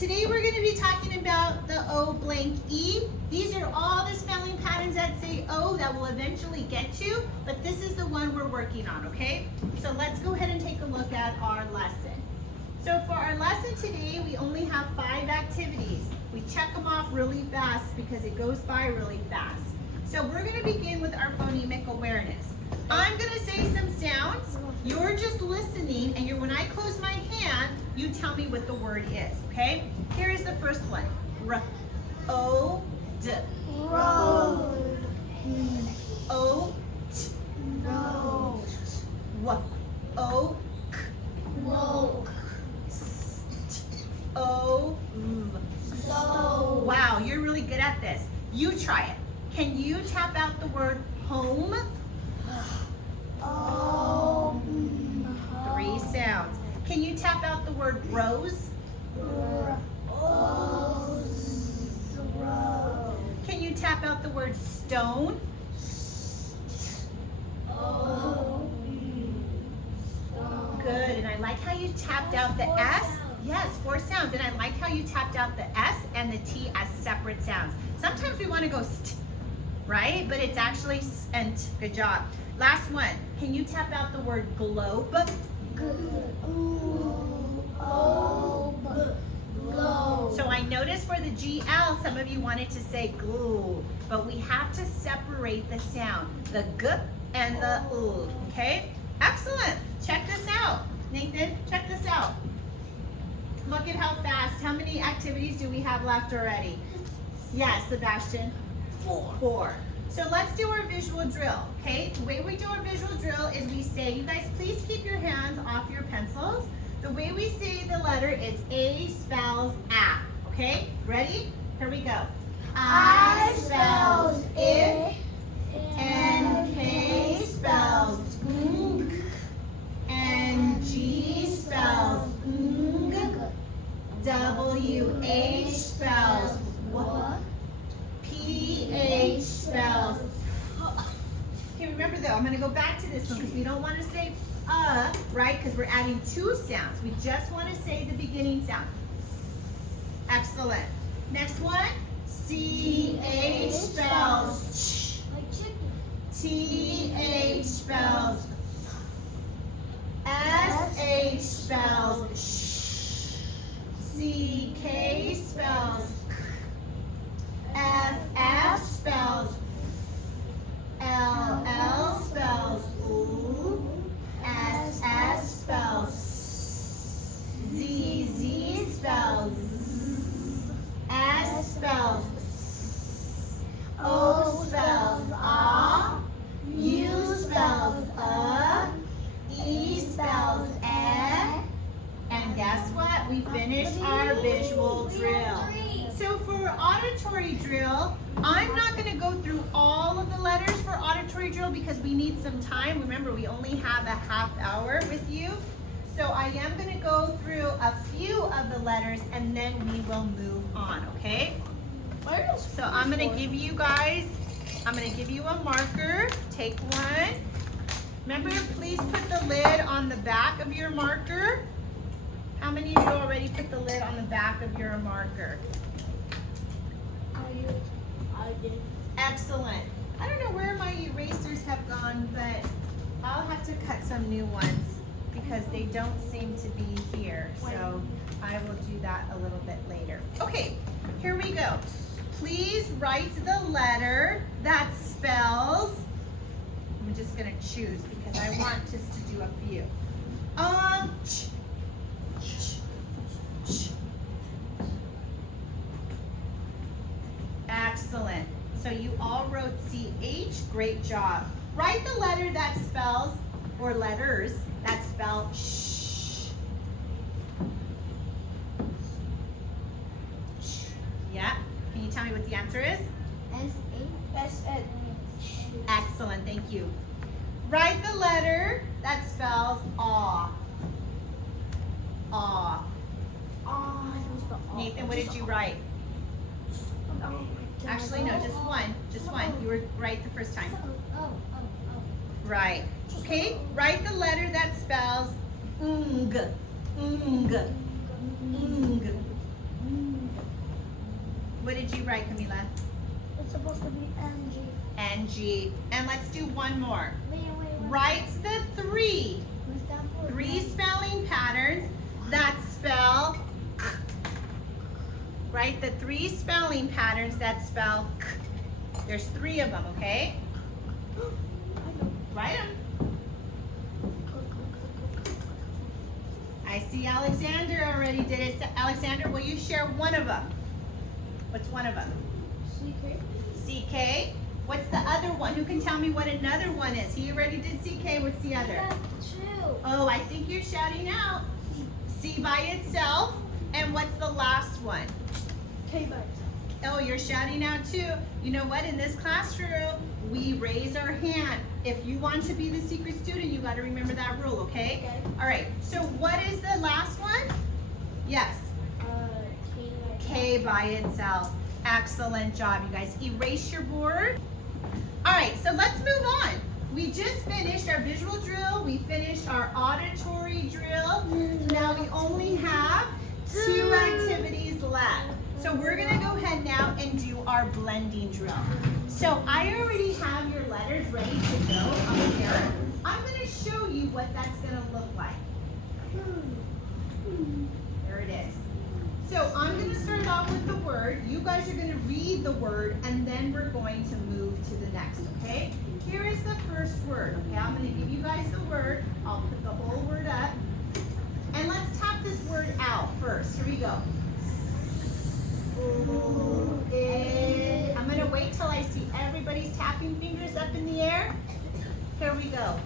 Today we're going to be talking about the O blank E. These are all the spelling patterns that say O that we'll eventually get to, but this is the one we're working on, okay? So let's go ahead and take a look at our lesson. So for our lesson today, we only have 5 activities. We check them off really fast because it goes by really fast. So we're going to begin with our phonemic awareness. I'm going to say some sounds. You're just listening, and when I close my hand, you tell me what the word is, okay? Here is the first one. R-O-D. Road. O-T. Note. W-O-K. Woke. O-V. So. Wow, you're really good at this. You try it. Can you tap out the word home? 3 sounds. Can you tap out the word rose? Can you tap out the word stone? Good, and I like how you tapped out the S. Yes, 4 sounds, and I like how you tapped out the S and the T as separate sounds. Sometimes we want to go st, right? But it's actually st. Good job. Last one. Can you tap out the word globe? So I noticed for the GL, some of you wanted to say glue, but we have to separate the sound, the G and the U, okay? Excellent. Check this out. Nathan, check this out. Look at how fast. How many activities do we have left already? Yes, Sebastian? 4. So let's do our visual drill, okay? The way we do our visual drill is we say, you guys please keep your hands off your pencils. The way we say the letter is A spells A, okay? Ready? Here we go. I spells I, and K spells ng, and G spells ng, W-H spells w, P-H spells. Okay, remember though, I'm going to go back to this one because we don't want to say right? Because we're adding 2 sounds. We just want to say the beginning sound. Excellent. Next one, C-H spells ch, T-H spells, S-H spells sh, C-K spells k, F-F spells L-L spells oo, S-S spells Z-Z spells S spells O spells ah, U spells E spells and guess what? We finished our visual drill. So for auditory drill, I'm not going to go through all of the letters for auditory drill because we need some time. Remember, we only have a half hour with you. So I am going to go through a few of the letters and then we will move on, okay? So I'm going to give you guys, I'm going to give you a marker. Take one. Remember, please put the lid on the back of your marker. How many of you already put the lid on the back of your marker? I did. Excellent. I don't know where my erasers have gone, but I'll have to cut some new ones because they don't seem to be here. So I will do that a little bit later. Okay, here we go. Please write the letter that spells, I'm just gonna choose because I want just to do a few. Ch, ch, ch. Excellent. So you all wrote CH, great job. Write the letter that spells, or letters that spell sh. Yeah, can you tell me what the answer is? S-A-S-N. Excellent, thank you. Write the letter that spells aw. Aw. Nathan, what did you write? Actually, no, just one. Just one. You were right the first time. Right. Okay, write the letter that spells ng. Ng. Ng. What did you write, Camila? It's supposed to be NG. NG. And let's do one more. Wait. Write the three spelling patterns that spell k. Write the 3 spelling patterns that spell k. There's 3 of them, okay? Write them. I see Alexander already did it. Alexander, will you share one of them? What's one of them? CK. What's the other one? Who can tell me what another one is? He already did CK. What's the other? Oh, I think you're shouting out. C by itself. And what's the last one? K by itself. Oh, you're shouting out too. You know what? In this classroom, we raise our hand. If you want to be the secret student, you got to remember that rule, okay? Okay. All right. So what is the last one? Yes. K by itself. Excellent job, you guys. Erase your board. All right, so let's move on. We just finished our visual drill. We finished our auditory drill. Now we only have 2 activities left. So we're gonna go ahead now and do our blending drill. So I already have your letters ready to go up here. I'm gonna show you what that's gonna look like. There it is. So I'm going to start off with the word. You guys are going to read the word, and then we're going to move to the next, okay? Here is the first word, okay? I'm going to give you guys the word. I'll put the whole word up. And let's tap this word out first. Here we go. I'm going to wait till I see everybody's tapping fingers up in the air. Here we go.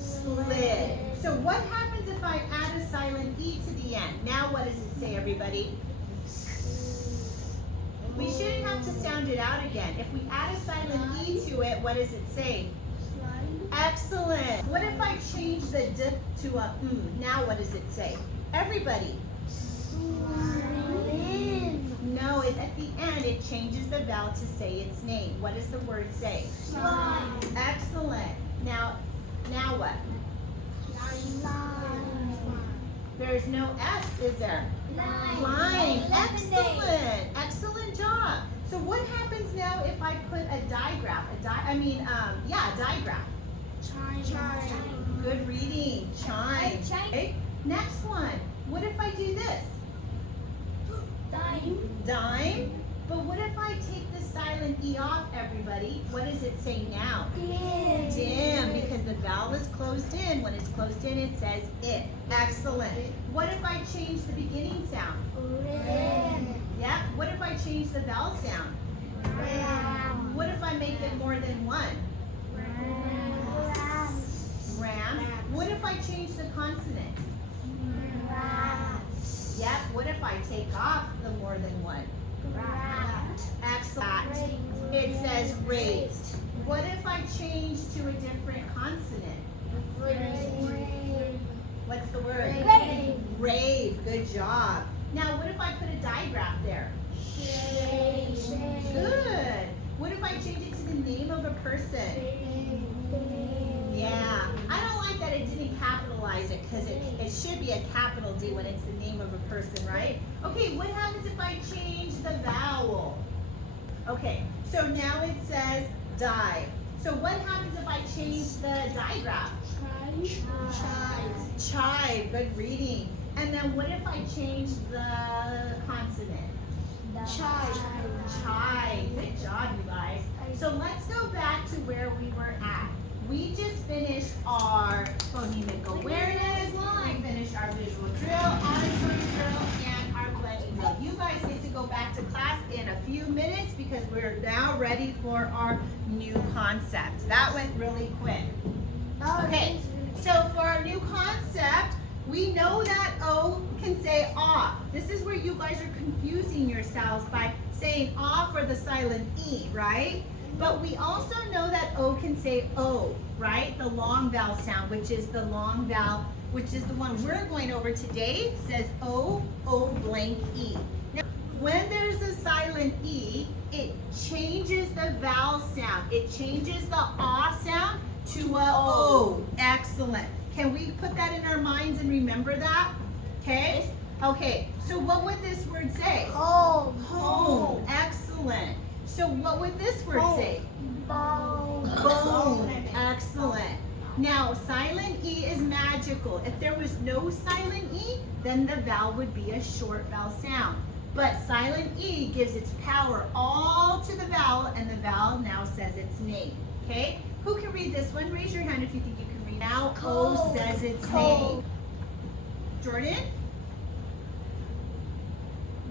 Slid. So what happens if I add a silent E to the end? Now what does it say, everybody? We shouldn't have to sound it out again. If we add a silent E to it, what does it say? Excellent. What if I change the D to a Now what does it say? Everybody. No, at the end it changes the vowel to say its name. What does the word say? Excellent. Now what? There's no S, is there? Line. Excellent. Excellent job. So what happens now if I put a digraph? A digraph. Good reading. Chime. Okay. Next one. What if I do this? Dime. But what if I take the silent E off, everybody? What does it say now? Dim, because the vowel is closed in. When it's closed in, it says it. Excellent. What if I change the beginning sound? Yeah. What if I change the vowel sound? What if I make it more than one? Ram. What if I change the consonant? Yep. What if I take off the more than one? Excellent. It says raised. What if I change to a different consonant? What's the word? Rave. Good job. Now, what if I put a digraph there? Good. What if I change it to the name of a person? Yeah. I don't like that it didn't capitalize it because it should be a capital D when it's the name of a person, right? Okay, what happens if I change the vowel? Okay, so now it says dive. So what happens if I change the digraph? Chive. Good reading. And then what if I change the consonant? Chive. Good job, you guys. So let's go back to where we were at. We just finished our phonemic awareness, we finished our visual drill, auditory drill, and our blending drill. You guys get to go back to class in a few minutes because we're now ready for our new concept. That went really quick. Okay, so for our new concept, we know that O can say ah. This is where you guys are confusing yourselves by saying ah for the silent E, right? But we also know that O can say O, right? The long vowel sound, which is the long vowel, which is the one we're going over today, says O, O blank E. Now, when there's a silent E, it changes the vowel sound. It changes the ah sound to a O. Excellent. Can we put that in our minds and remember that? Okay? Okay, so what would this word say? Home. Home. Excellent. So what would this word say? Bone. Bone. Excellent. Now, silent E is magical. If there was no silent E, then the vowel would be a short vowel sound. But silent E gives its power all to the vowel, and the vowel now says its name. Okay? Who can read this one? Raise your hand if you think you can read. Now O says its name. Jordan?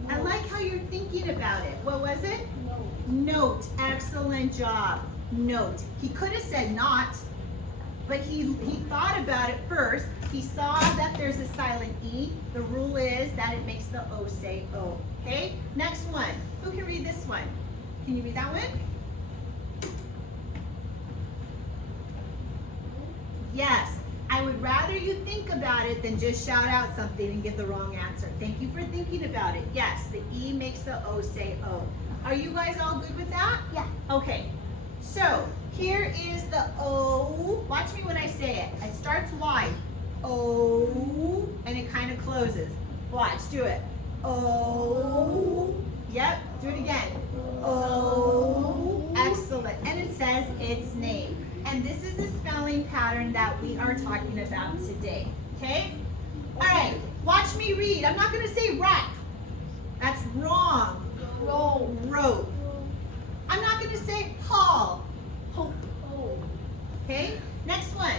I like how you're thinking about it. What was it? Note. Excellent job. Note. He could have said not, but he thought about it first. He saw that there's a silent E. The rule is that it makes the O say O. Okay? Next one. Who can read this one? Can you read that one? Yes. I would rather you think about it than just shout out something and get the wrong answer. Thank you for thinking about it. Yes, the E makes the O say O. Are you guys all good with that? Yeah. Okay. So, here is the O. Watch me when I say it. It starts wide. O, and it kind of closes. Watch, do it. O. Yep, do it again. O. Excellent. And it says its name. And this is the spelling pattern that we are talking about today. Okay? All right, watch me read. I'm not going to say wrap. That's wrong. Rope. I'm not going to say haul. Hope. Okay? Next one.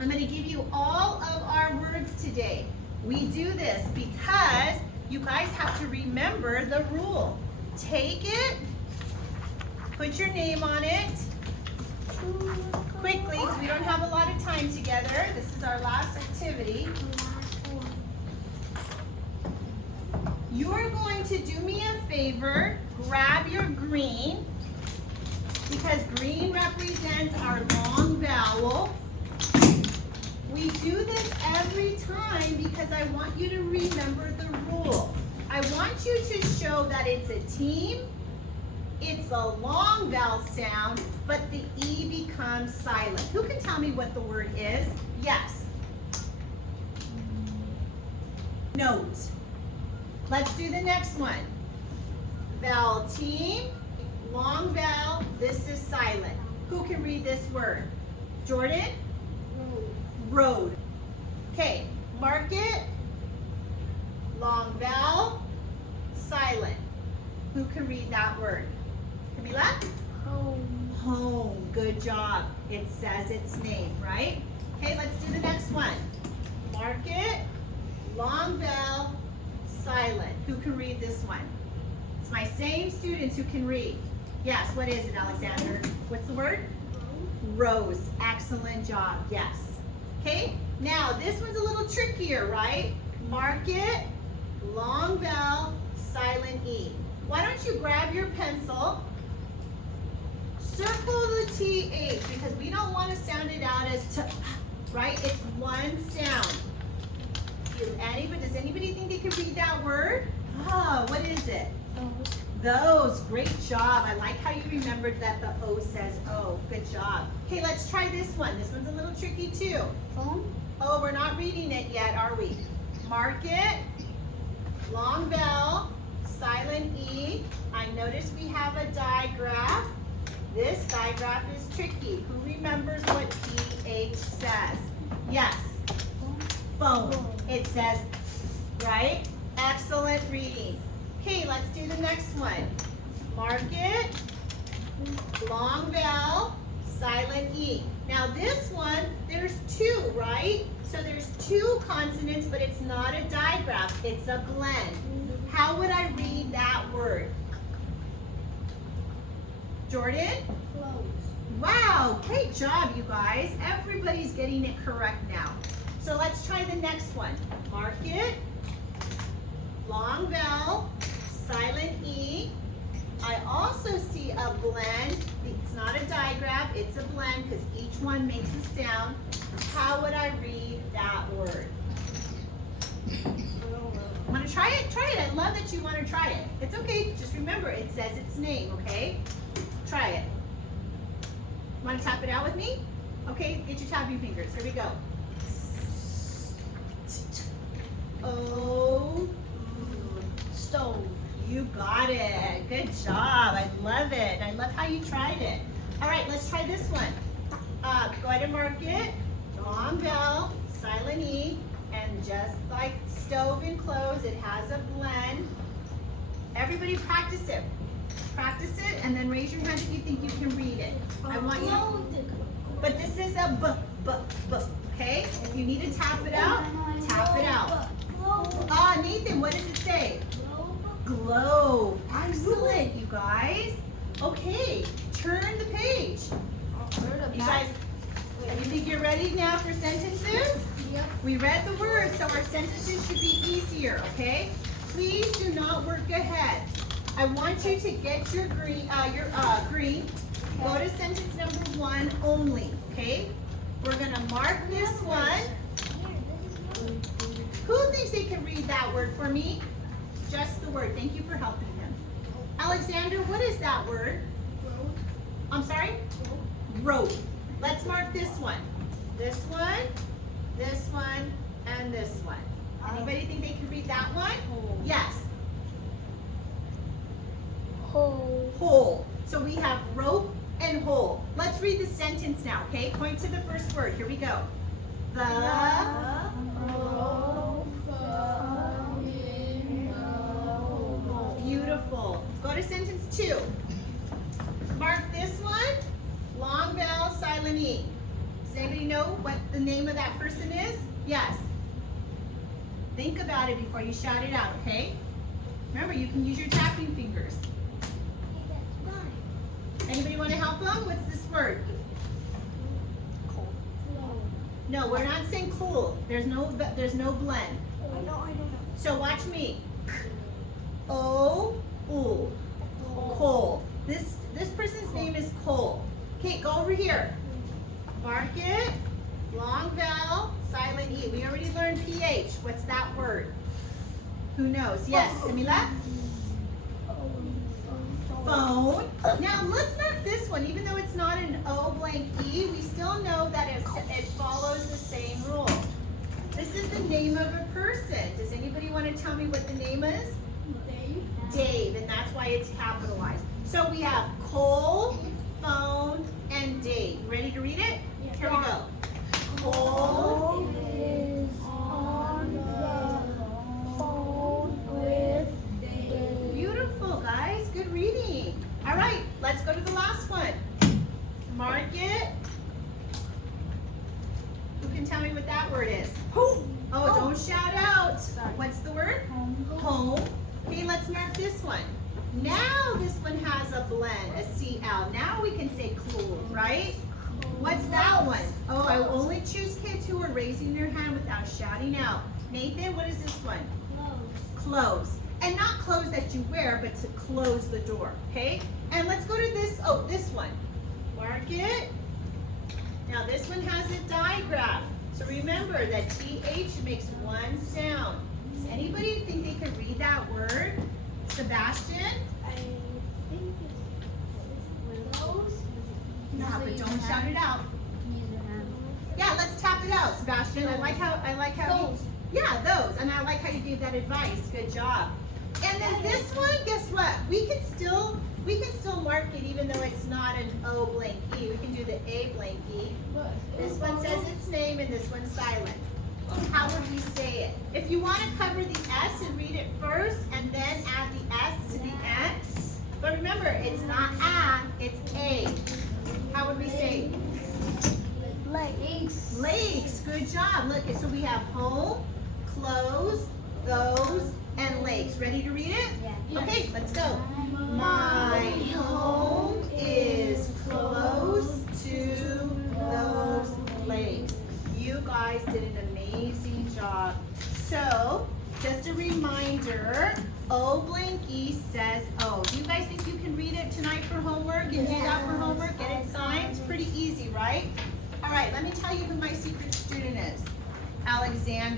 I'm going to give you all of our words today. We do this because you guys have to remember the rule. Take it, put your name on it, quickly, because we don't have a lot of time together. This is our last activity. You're going to do me a favor, grab your green, because green represents our long vowel. We do this every time because I want you to remember the rule. I want you to show that it's a team, it's a long vowel sound, but the E becomes silent. Who can tell me what the word is? Yes. Note. Let's do the next one. Vowel team, long vowel, this is silent. Who can read this word? Jordan? Road. Okay, market, long vowel, silent. Who can read that word? Camila? Home. Home. Good job. It says its name, right? Okay, let's do the next one. Market, long vowel, silent. Who can read this one? It's my same students who can read. Yes, what is it, Alexander? What's the word? Rose. Excellent job. Yes. Okay, now this one's a little trickier, right? Market, long vowel, silent E. Why don't you grab your pencil, circle the TH, because we don't want to sound it out as T, right? It's one sound. Does anybody think they can read that word? Oh, what is it? Those. Great job. I like how you remembered that the O says O. Good job. Okay, let's try this one. This one's a little tricky too. Phone. Oh, we're not reading it yet, are we? Market, long vowel, silent E. I notice we have a digraph. This digraph is tricky. Who remembers what PH says? Yes. Phone. It says, right? Excellent reading. Okay, let's do the next one. Market, long vowel, silent E. Now this one, there's two, right? So there's two consonants, but it's not a digraph, it's a blend. How would I read that word? Jordan? Wow, great job, you guys. Everybody's getting it correct now. So let's try the next one. Market, long vowel, silent E. I also see a blend. It's not a digraph, it's a blend because each one makes a sound. How would I read that word? Want to try it? Try it. I love that you want to try it. It's okay. Just remember, it says its name, okay? Try it. Want to tap it out with me? Okay, get your tapping fingers. Here we go. Oh. how you tried it. All right, let's try this one. Go ahead and mark it. Long vowel, silent E, and just like stove and clothes, it has a blend. Everybody practice it. Practice it, and then raise your hand if you think you can read it. I want you. But this is a b, okay? If you need to tap it out, tap it out. Ah, Nathan, what does it say? Globe. Excellent, you guys. Okay, turn the page. You guys, you think you're ready now for sentences? Yep. We read the words, so our sentences should be easier, okay? Please do not work ahead. I want you to get your green. Go to sentence number 1 only, okay? We're gonna mark this one. Who thinks they can read that word for me? Just the word. Thank you for helping him. Alexander, what is that word? I'm sorry? Rope. Let's mark this one. This one, and this one. Anybody think they can read that one? Yes. Hole. So we have rope and hole. Let's read the sentence now, okay? Point to the first word. Here we go. Beautiful. Go to sentence 2. Mark this one. Long vowel, silent E. Does anybody know what the name of that person is? Yes. Think about it before you shout it out, okay? Remember, you can use your tapping fingers. Anybody want to help them? What's this word? No, we're not saying cool. There's no blend. So watch me. O-U. Cole. This person's name is Cole. Okay, go over here. Mark it. Long vowel, silent E. We already learned PH. What's that word? Who knows? Yes, Camila? Phone. Now let's mark this one. Even though it's not an O blank E, we still know that it follows the same rule. This is the name of a person. Does anybody want to tell me what the name is? Dave, and that's why it's capitalized. So we have Cole, phone, and Dave. Ready to read it? Here we go. Cole is on the phone with Dave. Beautiful, guys. Good reading. All right, let's go to the last one. Mark it. Who can tell me what that word is? Oh, don't shout out. What's the word? Home. Okay, let's mark this one. Now this one has a blend, a CL. Now we can say cool, right? What's that one? Oh, I will only choose kids who are raising their hand without shouting out. Nathan, what is this one? Close. And not clothes that you wear, but to close the door, okay? And let's go to this one. Mark it. Now this one has a digraph. So remember that TH makes one sound. Does anybody think they could read that word? Sebastian? I think it's Windows. Yeah, but don't shout it out. Yeah, let's tap it out, Sebastian. I like how Those. Yeah, those. And I like how you gave that advice. Good job. And then this one, guess what? We can still mark it even though it's not an O blank E. We can do the A blank E. This one says its name and this one's silent. How would we say it? If you want to cover the S and read it first and then add the S to the end. But remember, it's not A, it's A. How would we say Lakes. lakes? Good job. Look, so we have home, clothes, those, and lakes. Ready to read it? Yeah. Okay, let's go. My home is close to those lakes. You guys did an amazing job. So, just a reminder, O blank E says O. Do you guys think you can read it tonight for homework and do that for homework? Get it signed? It's pretty easy, right? All right, let me tell you who my secret student is. Alexander.